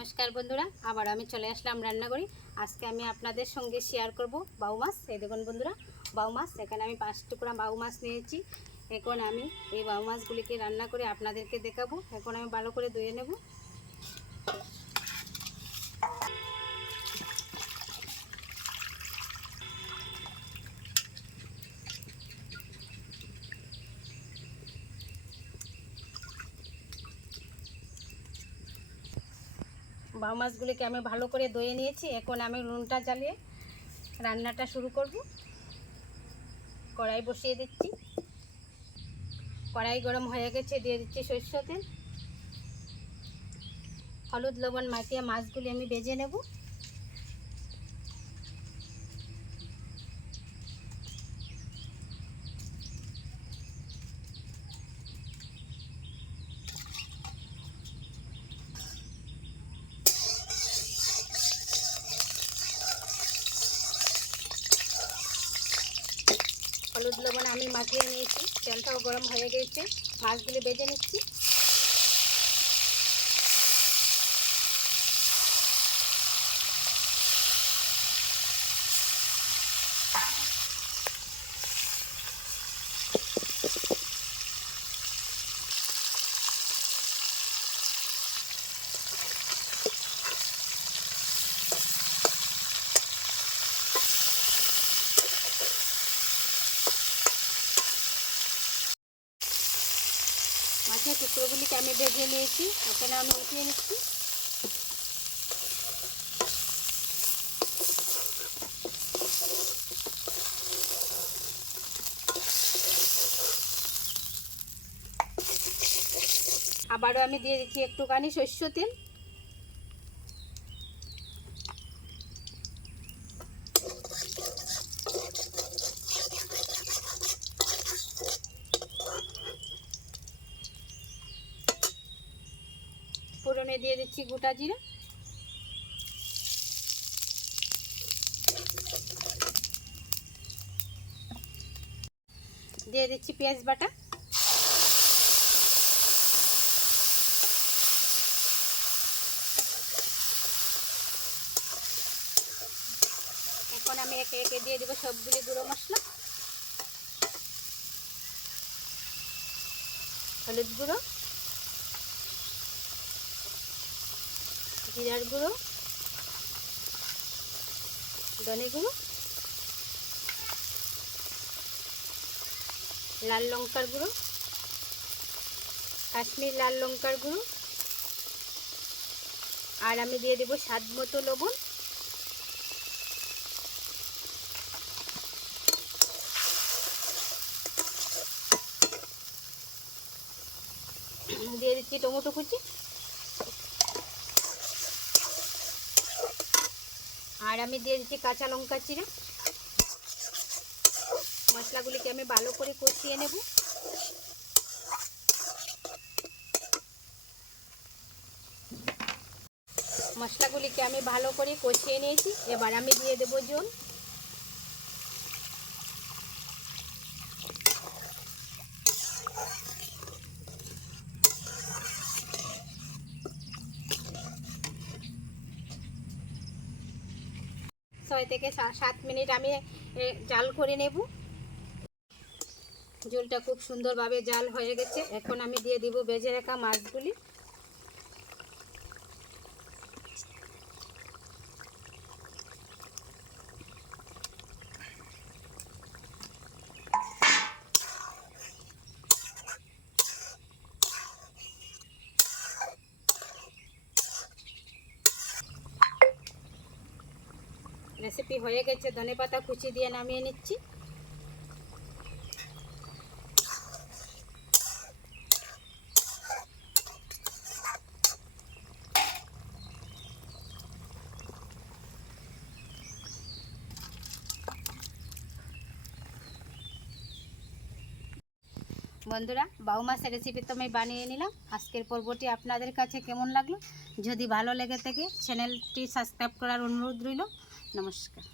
নমস্কার বন্ধুরা, আবার আমি চলে আসলাম রান্নাঘরে। আজকে আমি আপনাদের সঙ্গে শেয়ার করব বাউ মাছ। এই দেখুন বন্ধুরা, বাউ মাছ। এখানে আমি 5 টুকরা বাউ মাছ নিয়েছি। এখন আমি এই বাউ মাছগুলিকে রান্না করে আপনাদেরকে দেখাবো। এখন আমি ভালো করে ধুয়ে নেব। বাউ মাছগুলিকে আমি ভালো করে ধুয়ে নিয়েছি। এখন আমি নুনটা জ্বালিয়ে রান্নাটা শুরু করব। কড়াই বসিয়ে দিচ্ছি। কড়াই গরম হয়ে গেছে, দিয়ে দিচ্ছি সরষের তেল। হলুদ লবণ মাখিয়ে মাছগুলি আমি ভেজে নেব। হলুদ লবণ আমি মাখিয়ে নিয়েছি, তেলটাও গরম হয়ে গেছে। মাছগুলি ভেজে নিচ্ছি। মাছের টুকরোগুলিকে আমি ভেজে নিয়েছি, ওখানে আমি উঠিয়ে নিচ্ছি। আবারও আমি দিয়ে দিচ্ছি একটুখানি সরষের তেল। ফোড়নে দিয়ে দিচ্ছি গোটা জিরা। দিয়ে দিচ্ছি পেঁয়াজ বাটা। এখন আমি একে একে দিয়ে দেবো সবগুলি গুঁড়ো মশলা। হলুদ গুঁড়ো, জিরার গুঁড়ো, ধনে গুঁড়ো, লাল লঙ্কার গুঁড়ো, কাশ্মীর লাল লঙ্কার গুঁড়ো, আর আমি দিয়ে দেবো স্বাদ মতো লবণ। দিয়ে দিচ্ছি টমেটো কুচি, আর আমি দিয়ে দিচ্ছি কাঁচা লঙ্কা চিড়ে। মশলাগুলিকে আমি ভালো করে কষিয়ে নেব। মশলাগুলিকে আমি ভালো করে কষিয়ে নিয়েছি। এবার আমি দিয়ে দেবো জল। ছয় থেকে 7 মিনিট আমি জাল করে নেব। ঝোলটা খুব সুন্দরভাবে জাল হয়ে গেছে। এখন আমি দিয়ে দিব ভেজে রাখা মাছগুলি। রেসিপি হয়ে গেছে, ধনেপাতা কুচি দিয়ে নামিয়ে নিচ্ছি। বন্ধুরা, বাউ মাছের রেসিপি তো আমি বানিয়ে নিলাম। আজকের পর্বটি আপনাদের কাছে কেমন লাগলো? যদি ভালো লেগে থাকে চ্যানেলটি সাবস্ক্রাইব করার অনুরোধ রইল। নমস্কার।